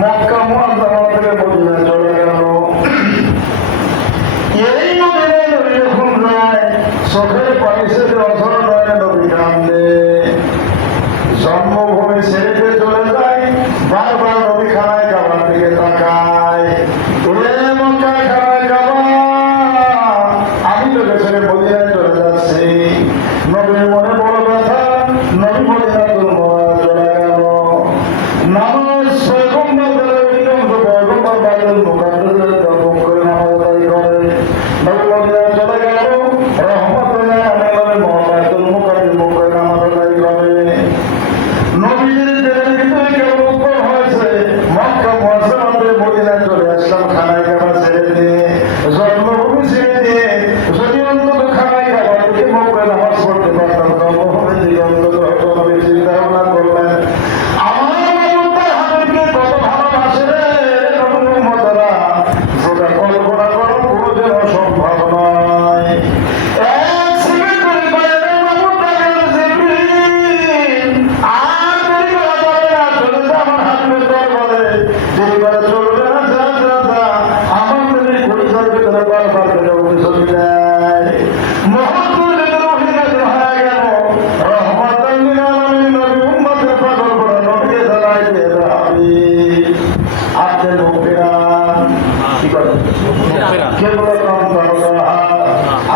মক্কা মুআজ্জামা থেকে মদিনায় চলে গেল। এই মদিনায় নবী যখন যায়, চোখের পানি ছেড়ে অঝর নয় নবী কান্দে। জন্মভূমি ছেড়ে চলে যায়, বারবার নবী খানায় কাবার দিকে তাকায়। মক্কায় খানায় কাবা, আমি তোকে ছেড়ে মদিনায় চলে যাচ্ছি। নবীর মনে বড় ব্যথা, নবী মদিনাতুল মুনাওয়ারায় চলে গেল। নামাজ পয়গম্বর অধিকাংশ পয়গম্বর বাইতুল মুকাদ্দাসে দর্শন করে নামাজ আদায় করে। নবী মদিনায় চলে গেল, রহমতুল আলামিন বাইতুল মুকাদ্দাস করে নামাজ আদায় করে। নবীজির দিলের ভিতরে কেবল উত্তর হয়েছে, মক্কা মুআজ্জামা থেকে মদিনায় চলে আসলাম খানায় কাবা ছেড়ে দিয়ে, জন্মভূমি ছেড়ে দিয়ে। যদি অন্তত খানায় কাবা থেকে মক্কায় নামাজ পড়তে পারতাম, জন্মভূমি থেকে অন্তত হয়তো নবী চিন্তা ভাবনা করলেন, আমার মানবতার হাবিবকে কত ভালোবাসে রে নবীর উম্মতরা, যেটা কল্পনা করা কোনোদিন অসম্ভব নয়। এক সেকেন্ড দেরি করে মাহমুদকে জিবরিল আর দেরি করা যাবে না, চলে যা আমার হাবিবের দরবারে। দেরি করে চলবে না, যা যা যা। আমার নবীর পরিচয় ভিতরে বারবার করে উঠে চলে যায়। মুহাম্মদ নবীর হয়ে গেল রহমাতুল লিল আলামিন, নবী উম্মতের পাগল করে নবীকে জানাই দিয়ে হাবিব আপনি মুখেরা কি করেন কে বলে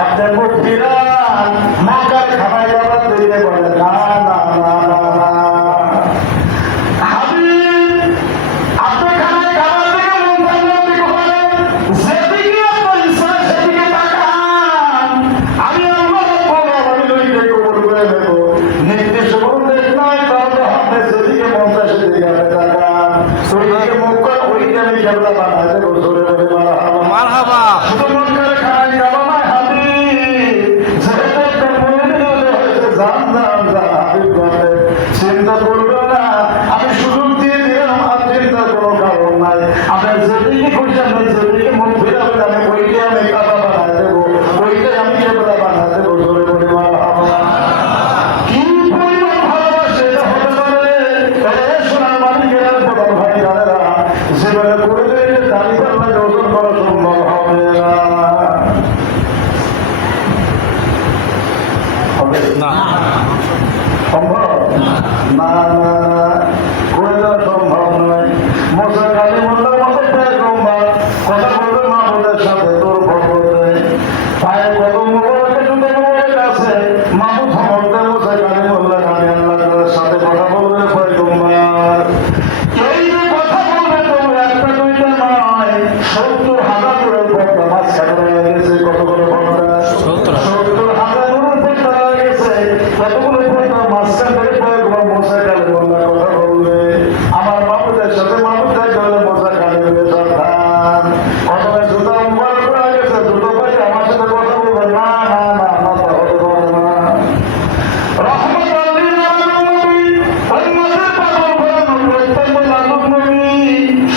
আপনি মুখেরা মক্কার খানায় যাবার দিকে বলে না না না না না হাবিব, আপনি খানায় খাবার দিকে মন্ত্রণালয় দিকে বলেন, যেদিকে আপনার ইচ্ছা সেদিকে তাকান, আমি আল্লাহ রাব্বুল আলামিনকে কবুল করে নেব। নির্দিষ্ট কোনো দেশ নয়, তাহলে আপনি যেদিকে মন চায় সেদিকে আপনি তাকান। ওইদিকে মুখ করে ওইদিকে আমি কেবলা বানাই দেবো, জোরে বলে মারহাবা। শুধু মক্কার খানায় কাবা নয় হাবিব, যেহেতু একটা মুমিন হয়েছে, জান জান জান হাবিব বলে চিন্তা করবে না, আমি সুযোগ দিয়ে দিলাম, আর চিন্তার কোনো কারণ নাই। আপনার যেদিকে খুশি আপনি যেদিকে মুখ ফিরাবেন, আমি ওইটাই আমি কাবা বানাই দেবো, ওইটাই আমি কেবলা বানাই দেবো, জোরে বলে মারহাবা। কি পরিমাণ ভালোবাসে এটা হতে পারে সোনার মালিকেরা, প্রধান ভাই জানেরা, জীবনে করে দিলে দাঁড়ি পাল্লাকে ওজন করা সম্ভব হবে না। হবে না, সম্ভব না না, করে দেওয়া সম্ভব নয়। মোসা কালিমুল্লাহর মতো পয়গম্বর কথা বলবে মাহমুদের সাথে, তোর ভগতে পায়ে কত মুবারকের জুতো মুবারক আছে, মাহমুদ সমর্থে মোসা কালিমুল্লাহ আমি আল্লাহর সাথে কথা বলবে পয়গম্বর। এই যে কথা বলবে তুমি একটা দুইটা নয়, 70,000 করে পর্দা মাঝখানে রয়ে গেছে। কতগুলো পর্দা? 70,000 পর্দা রয়ে গেছে। কতগুলো পর্দা মাঝখান থেকে পয়গম্বর মোসা কালিমুল্লাহ কথা বলবে। আমার মাহমুদের সাথে মাহমুদ তাই করলে মোসা কালিমুল্লাহ সাবধান, অথবা জুতা মুবারক রয়ে গেছে, জুতো পাই আমার সাথে কথা বলবে না না না না, তা হতে পারে না। রহমাতুল লিল আলামিন উম্মতের পাগল করে নবী অত্যন্ত লাজুক নবী,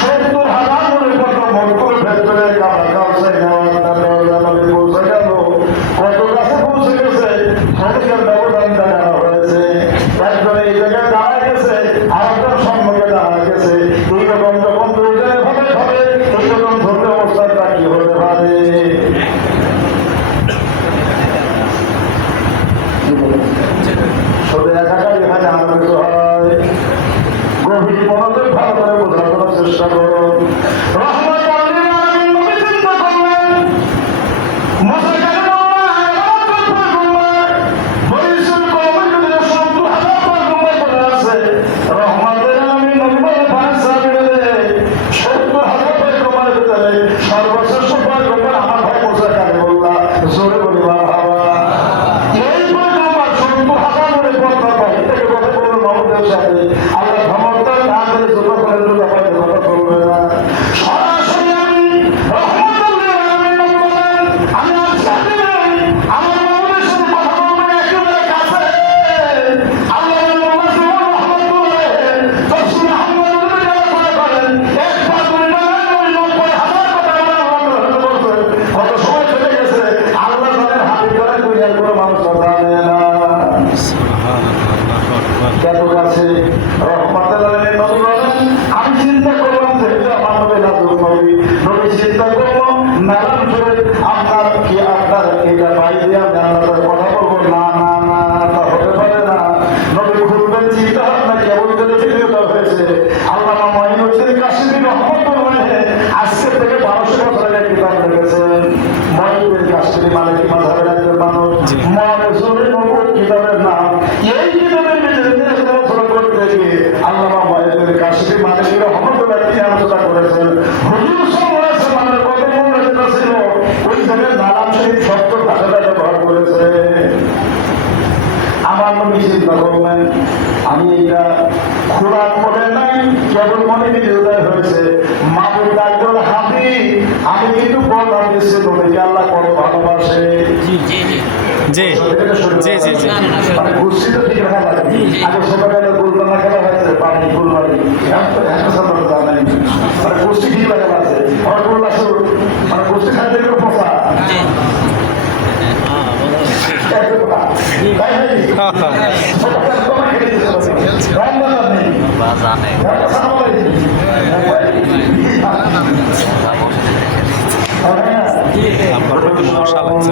70,000 করে কত মরকুর ভেতরে কাবা কাছে নেওয়া নবী পৌঁছে গেল। কত কাছে পৌঁছে গেছে, সরকার ব্যবধান দেখানো হয়েছে। একজন এই জায়গায় দাঁড়ায় গেছে, আরেকজন সম্মুখে দাঁড়ায় গেছে। এইরকম যখন দুইজনে ভাবে ভাবে এইরকম ধরতে অবস্থাটা কি হতে পারে? শুধু একাকারই এখানে আনন্দিত হয়। গভীর মনোযোগ ভালো করে বোঝার করার চেষ্টা করুন। রহমাতুল লিল আলামিন নবী চিন্তা করলেন, মুসা কালিমুল্লাহ আলামিন পয়গম্বর বরিশাল কওমের ভিতরে 70,000 পয়গম্বর বলে আছে। রহমাতুল লিল আলামিন নবী বলে বাদশা বিরোধে 70,000 পয়গম্বরের ভিতরে সর্বশ্রেষ্ঠ পয়গম্বর আমার ভাই মুসা কালিমুল্লাহ, জোরে বলি মারহাবা। এই পয়গম্বর 70,000 করে পর্দা পায়, এটাকে কথা বলবে মাহমুদের সাথে। আল্লাহ ক্ষমতা না করে জোর করে জোর পাইতে কথা বলবে না। বিরোধ হয়েছে। আল্লামা মঈনুদ্দিন কাশিমি রহমাতুল্লাহ আজকে থেকে 1200 বছর আগে কিতাব লিখেছেন। মঈনুদ্দিন কাশিমি মালিকি মাযহাবের একজন মানুষ, মানসুরের নবুর কিতাবের নাম। এই কিতাবের ভিতরে আলোচনা করতে গিয়ে আল্লামা মঈনুদ্দিন কাশিমি মালিকি রহমাতুল্লাহ কি আলোচনা করেছেন, হুজুর সাল্লাল্লাহু আলাইহি ওয়াসাল্লামের কত মর্যাদা ছিল, ওই জায়গায় নারায়ণ শরীফ শব্দ ভাষাটা ব্যবহার করেছে। আমার নবী চিন্তা করলেন, আমি এটা খোরাক করে নাই, কেবল মনে হৃদয় হয়েছে। মাবুদ ডাকল হাবিব, আমি কিন্তু বললাম দিচ্ছি নবীকে আল্লাহ কত ভালোবাসে। মানে ঘুরছি তো ঠিক রাখা লাগে। আগে ছোটবেলা গুলবানা না খেলা হয়েছে, পানি গুলবানি জানাই, মানে ঘুরছি ঠিক লাগা আছে। মানে ঘুরছি খাইতে পোষা মশা লাগছে।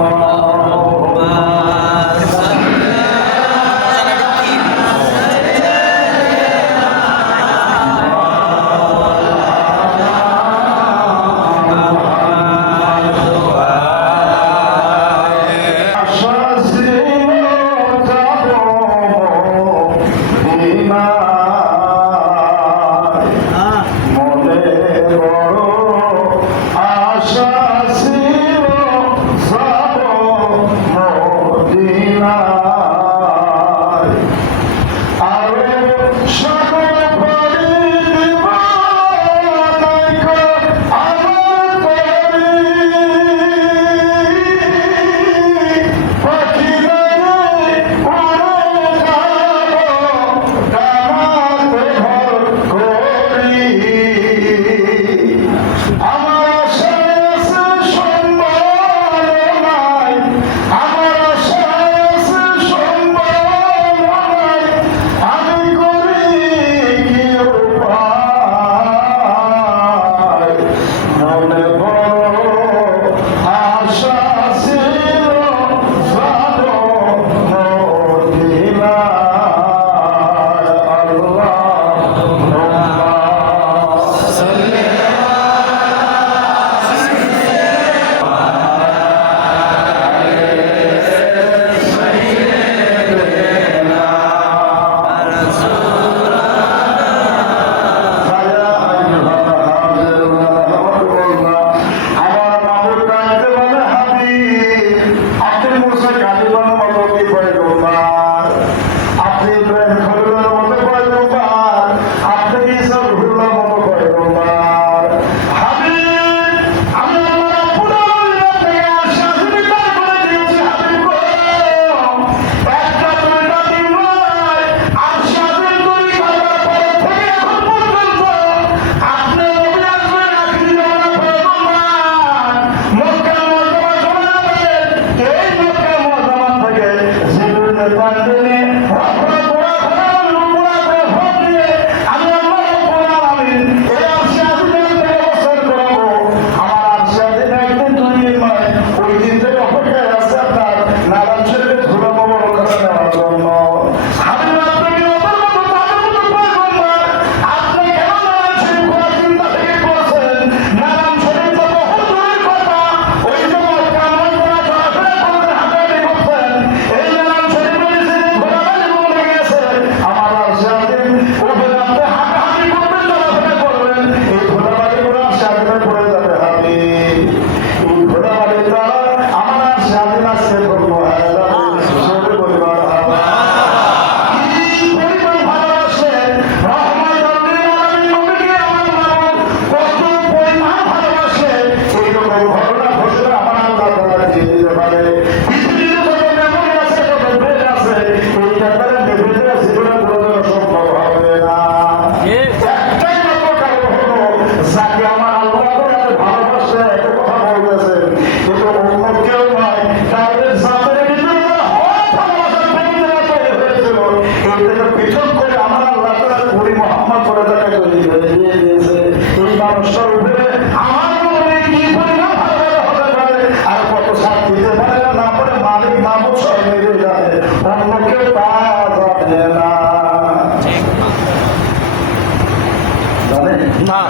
না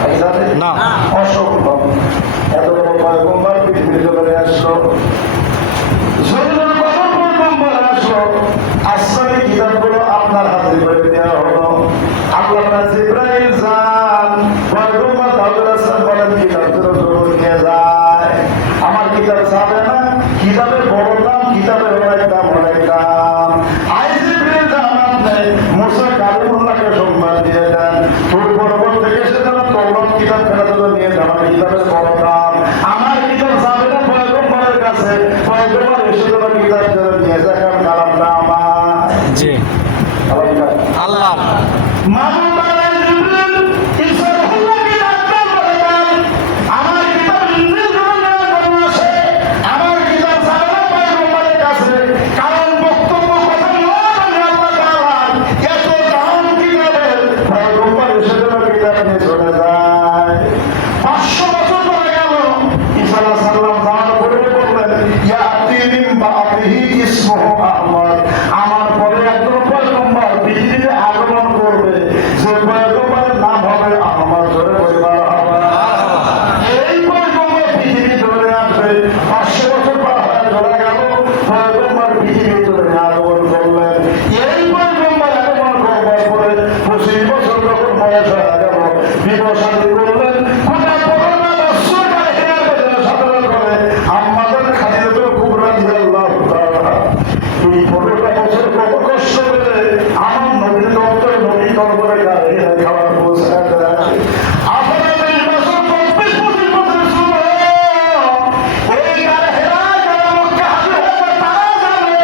নাকি জানে? না। অসম্ভব। এত বড় পয়গম্বর পৃথিবীর জগতে আসলো, আসমানি কিতাবগুলো আপনার হাতে করে দেওয়া হলো। আল্লাহ জিবরাইল যান, পয়গম্বর দাউদ আলাইহিস সালাম বলেন কিতাবগুলো জরুর নিয়ে যায়। আমার কিতাব যাবে না, কিতাবের বড় দাম, কিতাবের অনেক দাম, অনেক দাম। আই জিবরাইল যান, আপনি মুসা কালিমুল্লাহকে সম্মান দিয়ে দেন, তোর পরবর্তী থেকে সে যেন তওরাত কিতাব ফেরত নিয়ে যান, আমার কিতাবের বড় দাম। আমার কিতাব যাবে না পয়গম্বরের কাছে, পয়গম্বর এসে যেন কিতাব ফেরত নিয়ে যায়, কারণ কালামটা আমার। জি কালামটা আল্লাহ মাহমুদ আলাইহিস জিবরিল ইসরাহুল্লাহকে ডাকতেন, বলেন আমার কিতাব ইনজিল গ্রহণের জন্য আসে, আমার কিতাব যাবে না পয়গম্বরের কাছে, কারণ বক্তব্য কথা নয়, আমি আল্লাহ তাআলা এত দাম কিতাবের পয়গম্বর এসে যেন কিতাব নিয়ে চলে যায়। 500 বছর পরে গেল, ঈসা আলাইহিস সালাম জামানা পড়ে বললেন ইয়াতি মিন বাদিহি ইসমুহু আহমদ, আমার পরে একজন পয়গম্বর পৃথিবীতে আগমন করবে, যে পয়গম্বরের নাম হবে আহমদ। জোরে পরিবার হবে। এই পয়গম্বর পৃথিবী চলে আসবে। 500 বছর পর হয়ে চলে গেল, পয়গম্বর পৃথিবী চলে আগমন করলেন। এই পয়গম্বর আগমন করবার পরে 25 বছর যখন বয়স হয়ে গেল, বিবাহ শাদী করলেন। কোথায় করোনা বৎসর বাহিরের ভেতরে সাধনা করে আমাদের খাদিজাতুল কুবরা রাদিয়াল্লাহু তাআলা এই 15টা বছর কত কষ্ট করে আমার নবীর দপ্তরে নবী দরবারে গায়ে খাবার পৌঁছায় দেয়। আপনারা 20 বছর 25 বছর শুনো, এই গায়ে হেরা যারা মক্কা হাজির হয়েছে তারা জানে।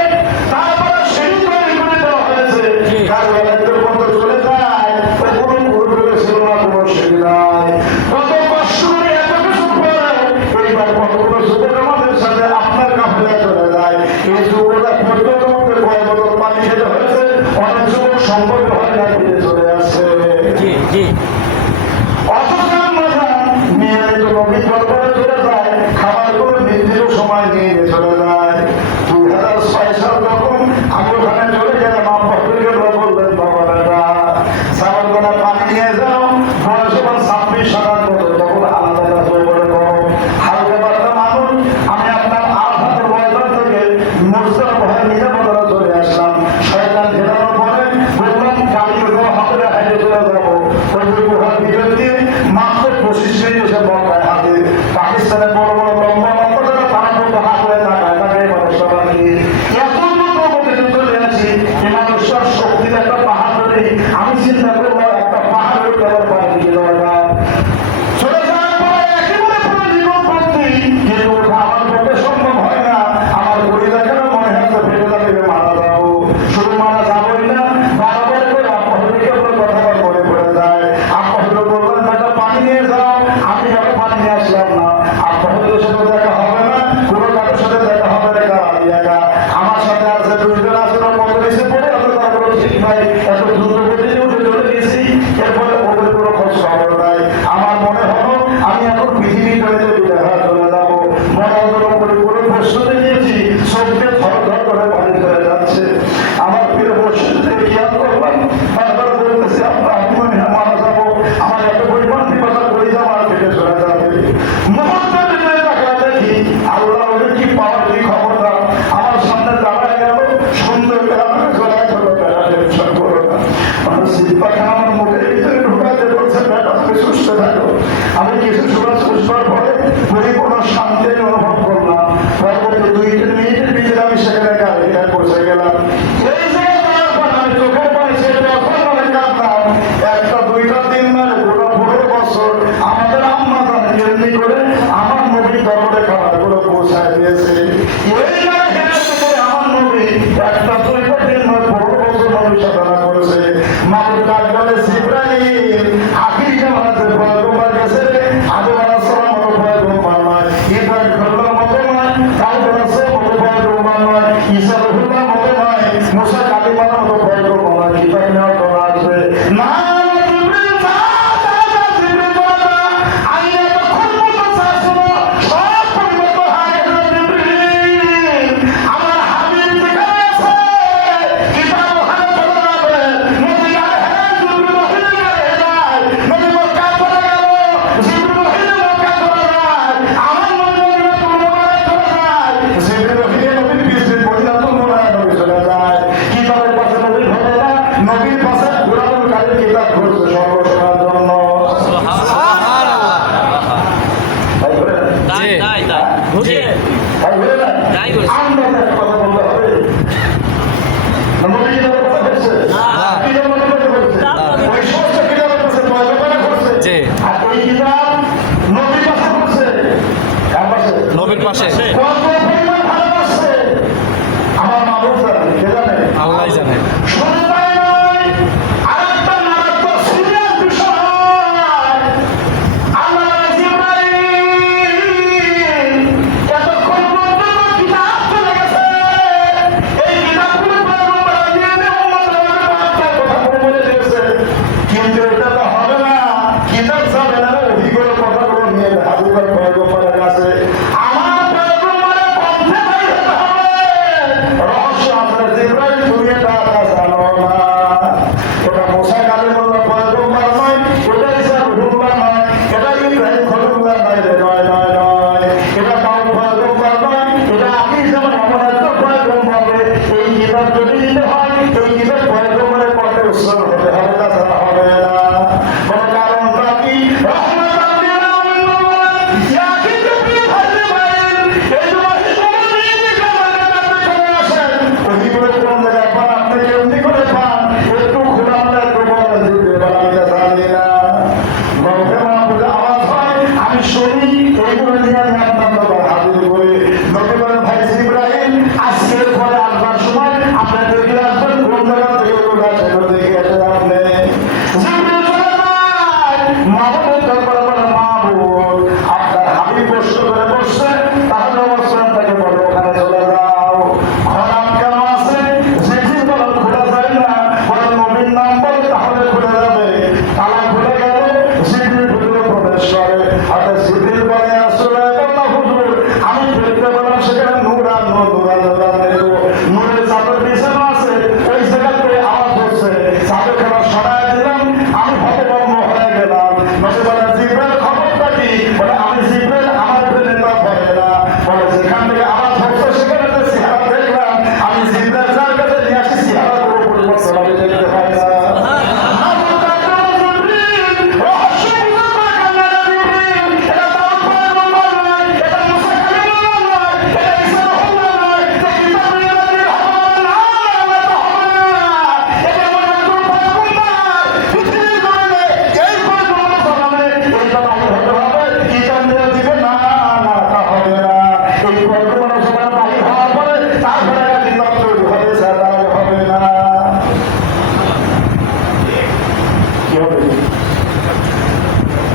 তারপরে সেই তৈরি করে দেওয়া হয়েছে, কারবালাতে কত চলে যায়, কোনো গুরুগুলো ছিল না, কোনো সেই নাই। কত কষ্ট করে এত কিছু করে এইবার কতগুলো যুবক আমাদের সাথে আপনার কাফেলা চলে যায়। এই যুবকরা পর্যন্ত কয় বোতল পানি খেতে হয়েছে, অনেক যুবক সম্পর্ক হয় না, ফিরে চলে আসছে। জি জি অথচ আমরা নিয়মিত নবীর দরবারে চলে যায়, খাবারগুলো নির্দিষ্ট সময় নিয়ে চলে যায়। 2006 সাল যখন আমি ওখানে চলে গেলাম, আব্বাকে বললেন বাবা দাদা সাগরগোনা পানি নিয়ে যাও, বয়স যখন 26-27 বছর, তখন আলাদা কাজ করে করো, হালকা পাতলা মানুষ। আমি আপনার আলহাতের ময়দান থেকে মুর্শিদাবাদ ভয়ে নিরাপদে চলে আসলাম। শয়তান ঘেরানোর পরে বললাম গাড়ি হাতে হাইটে চলে যাবো। ওই যে গুহার ভিতর দিয়ে মাত্র 25 মিনিট এসে বলকায় হাতে পাকিস্তানের বড় বড় লম্বা লম্বা যারা তারা বলতো হাত হয়ে তাকায় তাকে মানুষটা বানিয়ে এত মধ্যে চলে আসি। এই মানুষটার শক্তির একটা পাহাড় নেই। আমি চিন্তা করলাম একটা পাহাড়ের দেওয়ার পাহাড় দিকে দরকার।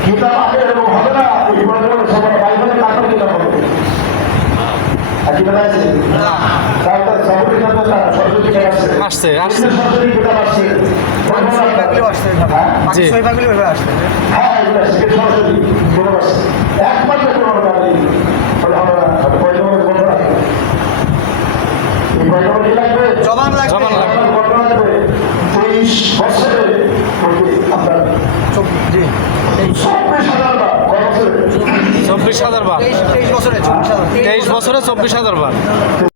কিতাব আগে এরকম হবে না, এই বর্তমানে সবার বাইবেলের কাপড় কিতাব হবে। আর কিতাব আছে? তারপর সরস্বতী কিতাব না, সরস্বতী কিতাব আসছে। আসছে। সরস্বতী কিতাব আসছে। হ্যাঁ? জি। হ্যাঁ, এগুলো আসছে, কিন্তু সরস্বতী কিতাব আসছে। একমাত্র কোনো হবে না, বলে হবে না, হয়তো পয়সাগুলো বলবো না। এই পয়সাগুলো কি লাগবে? জবান লাগবে। জবান বলবো লাগবে। 23 বছরে আপনার 24,000 বার, কয় বছরে? 24,000 বার। 23 বছরে 24,000 বার।